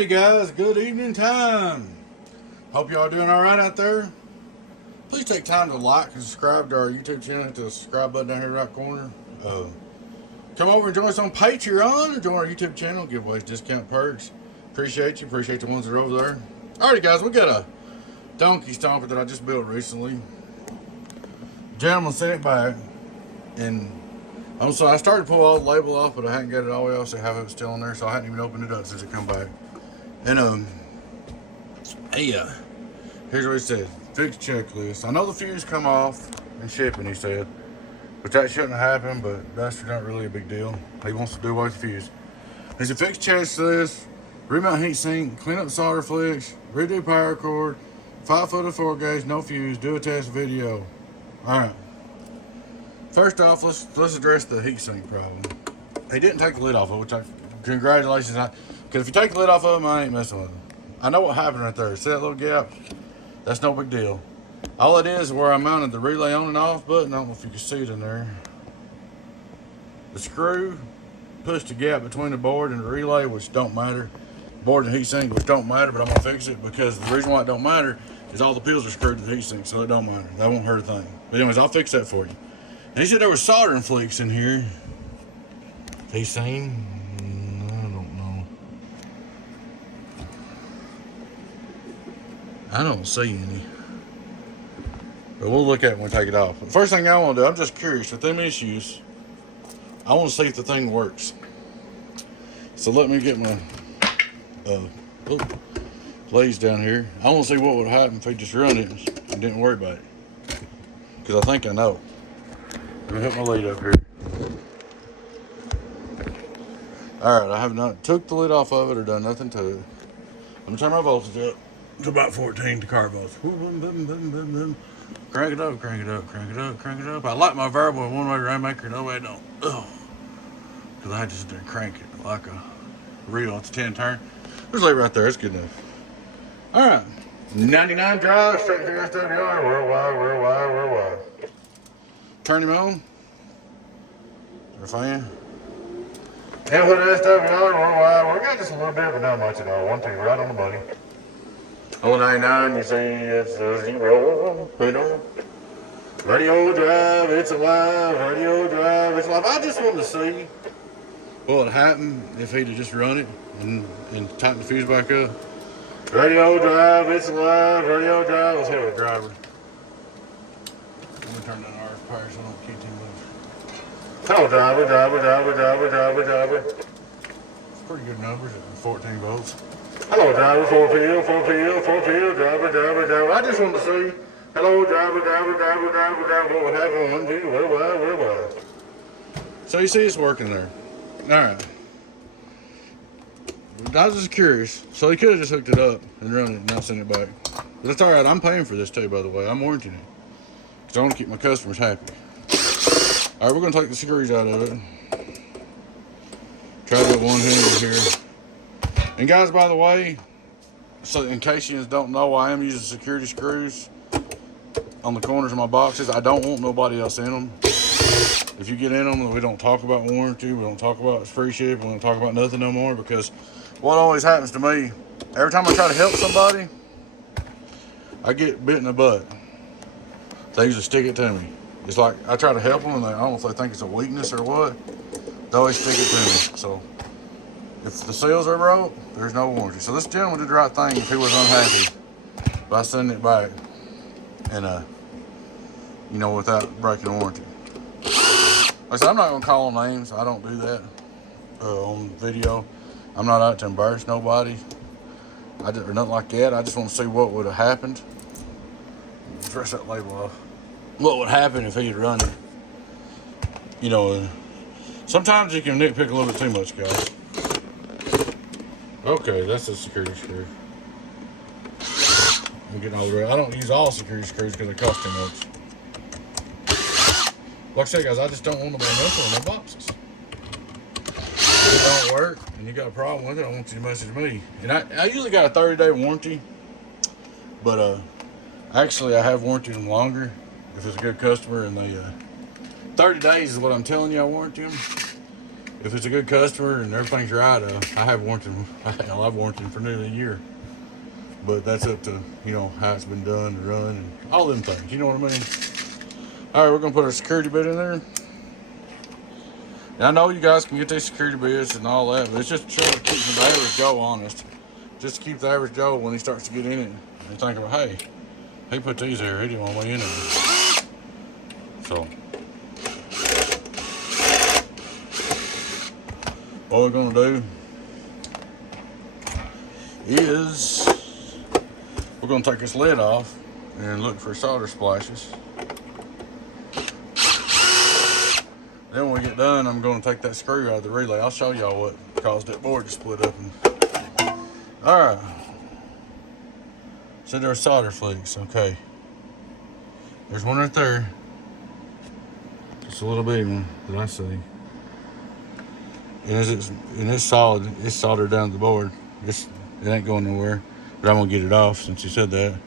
Alrighty guys, good evening time. Hope y'all doing alright out there. Please take time to like and subscribe to our YouTube channel. Hit the subscribe button down here right corner. Come over and join us on Patreon or join our YouTube channel. Giveaways, discount perks. Appreciate you. Appreciate the ones that are over there. Alrighty guys, we got a donkey stomper that I just built recently. Gentleman sent it back, and so I started to pull all the label off, but I hadn't got it all the way off, so half of it's still in there, so I hadn't even opened it up since it come back. And here's what he said: fix checklist. I know the fuse come off in shipping, he said, but that shouldn't happen. But that's not really a big deal. He wants to do away with the fuse. He said fix checklist, remount heat sink, clean up solder flicks, redo power cord, 5 foot of 4 gauge, no fuse, do a test video. All right. First off, let's address the heatsink problem. He didn't take the lid off of it, which congratulations. Because if you take the lid off of them, I ain't messing with them. I know what happened right there. See that little gap? That's no big deal. All it is where I mounted the relay on and off button. I don't know if you can see it in there. The screw pushed the gap between the board and the relay, which don't matter. Board and heatsink, which don't matter, but I'm gonna fix it because the reason why it don't matter is all the pills are screwed to the heatsink, so it don't matter. That won't hurt a thing. But anyways, I'll fix that for you. And he said there was soldering flakes in here. He's seen? I don't know. I don't see any. But we'll look at it when we take it off. The first thing I want to do, I'm just curious with them issues. I want to see if the thing works. So let me get my blades down here. I want to see what would happen if he just run it and didn't worry about it. Because I think I know. Let me hit my lid up here. Alright, I have not took the lid off of it or done nothing to it. Let me turn my voltage up to about 14 to car volts. Crank it up, crank it up, crank it up, crank it up. I like my variable in one way rainmaker, no way I don't. Because I had to sit there and crank it like a reel. It's a 10 turn. There's a lid right there, it's good enough. Alright. 99 drive, straight to SWR, worldwide. Turn him on. Is there a fan? Input SWR, worldwide. We got just a little bit, but not much at all. 1, 2, right on the money. 199, you see it's a 0. Put on. Radio drive, it's alive. Radio drive, it's alive. I just wanted to see what would happen if he'd have just run it and tighten the fuse back up. Radio drive, it's alive. Radio drive. Let's hit with the driver. Let me turn that RF power so I don't keep too much. Hello, driver. It's pretty good numbers at 14 volts. Hello, driver, 4Pill, driver. I just want to see. Hello, driver, what would happen? 1, 2, worldwide. So you see it's working there. Alright. I was just curious. So he could have just hooked it up and run it and not send it back. But that's alright. I'm paying for this too, by the way. I'm warranting it. Because I want to keep my customers happy. Alright, we're going to take the screws out of it. Try to do it one-handed here. And guys, by the way, so in case you don't know, I am using security screws on the corners of my boxes. I don't want nobody else in them. If you get in them, we don't talk about warranty. We don't talk about free shipping. We don't talk about nothing no more, because what always happens to me, every time I try to help somebody, I get bit in the butt. They usually stick it to me. It's like I try to help them, and I don't know if they think it's a weakness or what. They always stick it to me. So if the seals are broke, there's no warranty. So this gentleman did the right thing if he was unhappy by sending it back and without breaking the warranty. Like I said, I'm not gonna call names. I don't do that on video. I'm not out to embarrass nobody. Or nothing like that. I just want to see what would have happened. Press that label off. What would happen if he'd run it? Sometimes you can nitpick a little bit too much, guys. Okay, that's a security screw. I'm getting all the way. I don't use all security screws because they cost too much. Like I said, guys, I just don't want nobody messing with my boxes. If it don't work and you got a problem with it, I want you to message me. And I usually got a 30-day warranty, but actually I have warranted them longer if it's a good customer, and they 30 days is what I'm telling you I warranty them. if it's a good customer and everything's right, I have warranted them. I've warranted them for nearly a year. But that's up to, you know, how it's been done and run and all them things. You know what I mean? All right, we're going to put our security bit in there. And I know you guys can get these security bits and all that, but it's just trying to keep the average Joe honest. Just to keep the average Joe when he starts to get in it and think about, hey, he put these here. He didn't want me in there. So, what we're going to do is we're going to take this lid off and look for solder splashes. Then when we get done, I'm going to take that screw out of the relay. I'll show y'all what caused that board to split up. All right. So there are solder flakes. Okay. There's one right there. Just a little big one that I see. And it's solid. It's soldered down to the board. It ain't going nowhere. But I'm gonna get it off since you said that.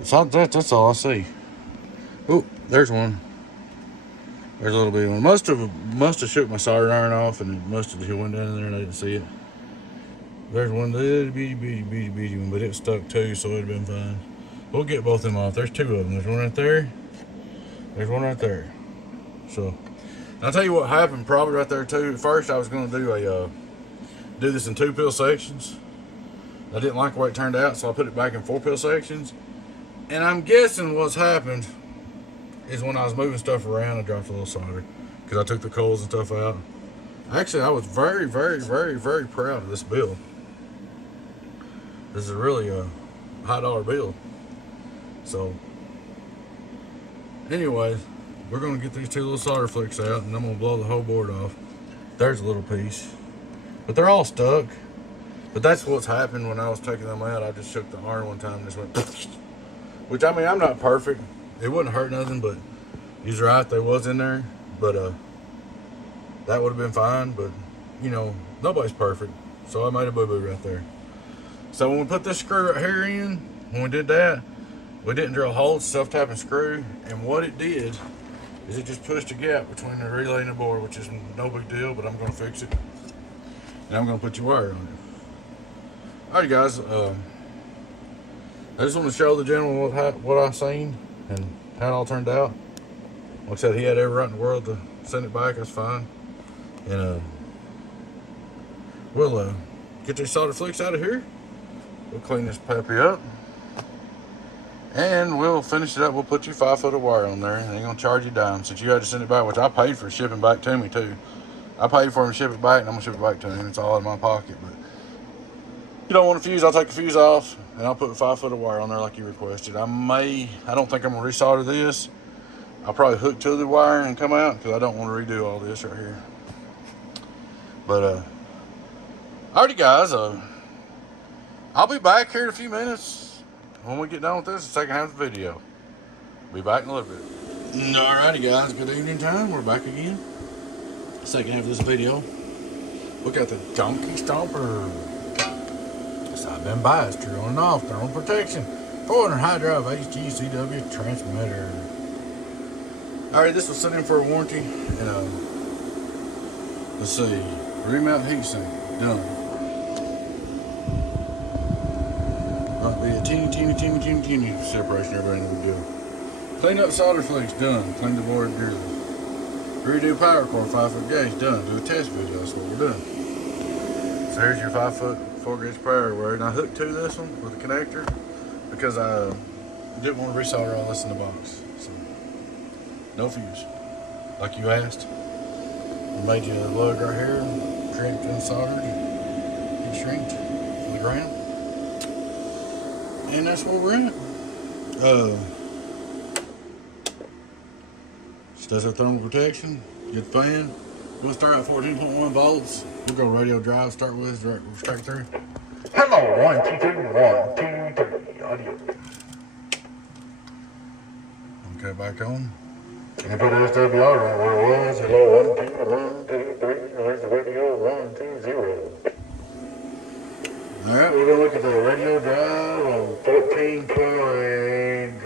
That's all I see. Oh, there's one. There's a little bit of one. Must have shook my solder iron off, and it must have went down in there and I didn't see it. There's one little bitty one, but it stuck too, so it'd been fine. We'll get both of them off. There's two of them. There's one right there. There's one right there. So I'll tell you what happened probably right there too. At first I was going to do this in 2-pill sections. I didn't like the way it turned out, so I put it back in 4-pill sections. And I'm guessing what's happened is when I was moving stuff around, I dropped a little solder because I took the coils and stuff out. Actually, I was very, very, very, very proud of this build. This is really a high dollar build. So, anyways, we're going to get these two little solder flicks out, and I'm going to blow the whole board off. There's a little piece. But they're all stuck. But that's what's happened when I was taking them out. I just shook the iron one time and just went, which, I mean, I'm not perfect. It wouldn't hurt nothing, but he's right. They was in there. But that would have been fine. But, you know, nobody's perfect. So I made a boo-boo right there. So when we put this screw right here in, when we did that, we didn't drill holes, self-tapping screw. And what it did is it just pushed a gap between the relay and the board, which is no big deal, but I'm going to fix it. And I'm going to put your wire on it. All right, guys. I just want to show the gentleman what I seen and how it all turned out. Like I said, he had every right in the world to send it back. That's fine. And we'll get these solder flicks out of here. We'll clean this puppy up. And we'll finish it up. We'll put you 5 foot of wire on there. And they're going to charge you a dime since you had to send it back, which I paid for shipping back to me too. I paid for him to ship it back, and I'm going to ship it back to him. It's all out of my pocket. But you don't want a fuse, I'll take the fuse off, and I'll put 5 foot of wire on there like you requested. I don't think I'm going to resolder this. I'll probably hook to the wire and come out because I don't want to redo all this right here. But, alrighty guys, I'll be back here in a few minutes when we get done with this, the second half of the video. Be back in a little bit. Alrighty guys, good evening time. We're back again. Second half of this video. We got the Donkey Stomper. I've been biased here on and off, thermal protection, 400 high drive HG-CW transmitter. Alright, this was sitting for a warranty, and let's see, remount heatsink, done. Might be a teeny separation, everybody knows we do. Clean up solder flakes, done. Clean the board dearly. Redo power cord, 5 foot gauge, done. Do a test video, that's what we're doing. So here's your 5 foot 4-gauge power wire. And I hooked to this one with a connector because I didn't want to resolder all this in the box. So, no fuse, like you asked. I made you a lug right here, crimped and soldered, and shrinked to the ground. And that's where we're at. She does her thermal protection, good fan. We'll start at 14.1 volts. We'll go radio drive, start with straight through. Hello, 1, 2, 3, 1, 2, 3, audio. Okay, back on. Can you put SWR right where it was? Hello, 1, 2, 3, there's the radio, 1, 2, 0. Alright, we're gonna look at the radio drive on 14.1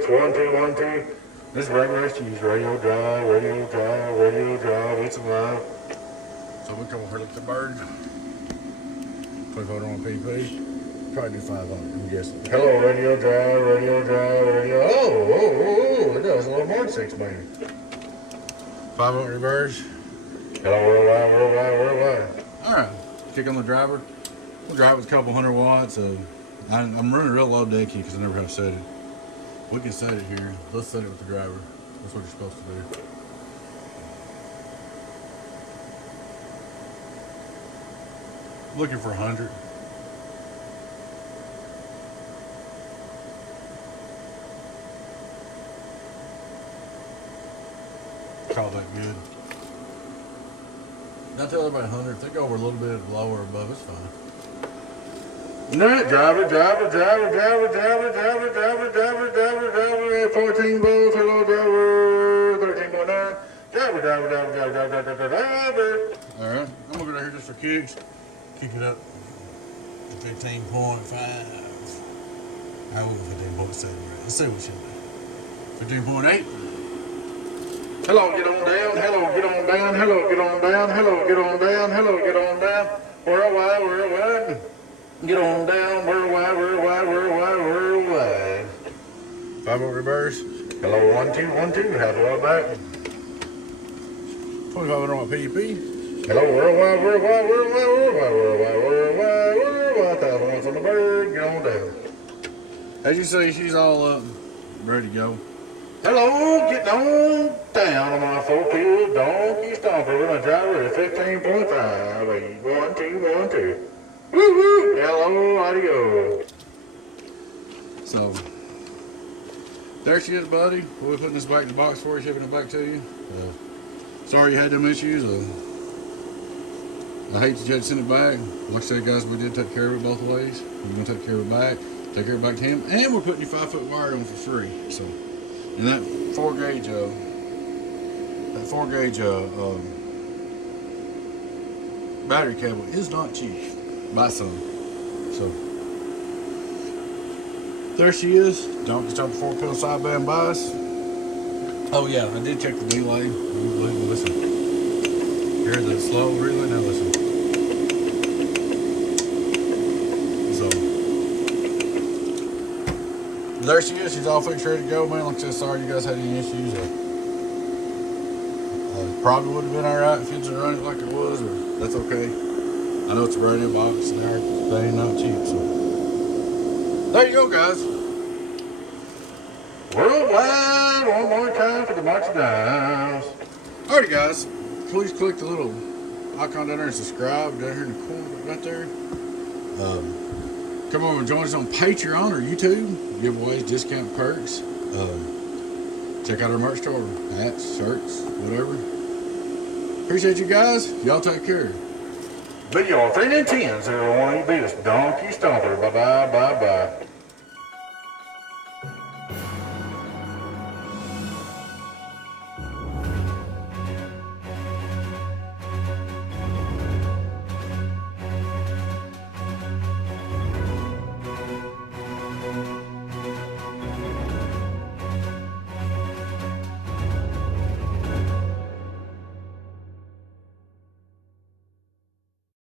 6. 1, 2, 1, 2. This is regular SU's radio drive, radio drive, radio drive. It's alive. So we come over here, look at the bird. 25 on PP. Probably do 5 on it, I'm guessing. Hello, radio drive, radio drive, radio. Oh, it does a little more than 6 maybe. 5 on reverse. Hello, worldwide, worldwide, worldwide. Alright, kick on the driver. We'll drive with a couple 100 watts. I'm running real low decky because I never have set it. We can set it here. Let's set it with the driver. That's what you're supposed to do. Looking for 100. Call that good. Now tell everybody 100. If they go over a little bit lower or above, it's fine. Alright, driver, driver, driver, driver, driver, driver, driver, driver, driver, driver, 14 volts, hello driver, 13.9, driver, driver, driver, driver, driver, driver, driver. Alright, I'm gonna go down here just for kicks. Kick it up to 15.5. I will 15.7. Let's see what we should do. 15.8. Hello, get on down, hello, get on down, hello, get on down, hello, get on down, hello, get on down. Worldwide, worldwide. Get on down, worldwide, worldwide, worldwide, worldwide. 5 over reverse. Hello, 1, 2, 1, 2. Half a lot back. 25 on PUP. Hello, worldwide, worldwide, worldwide, worldwide, worldwide, worldwide, worldwide. 1,000 watts on the bird. Get on down. As you see, she's all up, ready to go. Hello, getting on down on my 4-pill donkey stomper with my driver at 15.5. 1, 2, 1, 2. Woo woo! Hello, audio. So, there she is, buddy. We'll be putting this back in the box for you, shipping it back to you. Sorry you had them issues. I hate that you had to send it back. Like I said, guys, we did take care of it both ways. We're going to take care of it back, take care of it back to him, and we're putting your 5-foot wire on for free. So, and that 4-gauge, battery cable is not cheap. Buy some. So there she is. Donkey Stomper 4-pill sideband bias. Oh yeah, I did check the delay. Listen. Hear the slow relay. Now listen. So there she is. She's all fixed, ready to go, man. Like I said, sorry you guys had any issues. Probably would have been alright if you just run it like it was, or that's okay. I know it's a brand new box and they ain't not cheap, so there you go, guys. Worldwide, one more time for the box of dimes. Alrighty, guys, please click the little icon down there and subscribe down here in the corner right there. Come over and join us on Patreon or YouTube. Giveaways, discount perks. Check out our merch store, hats, shirts, whatever. Appreciate you guys. Y'all take care. Be your 3 and 10, 01, you beat us. Donkey Stomper. Bye-bye, bye-bye.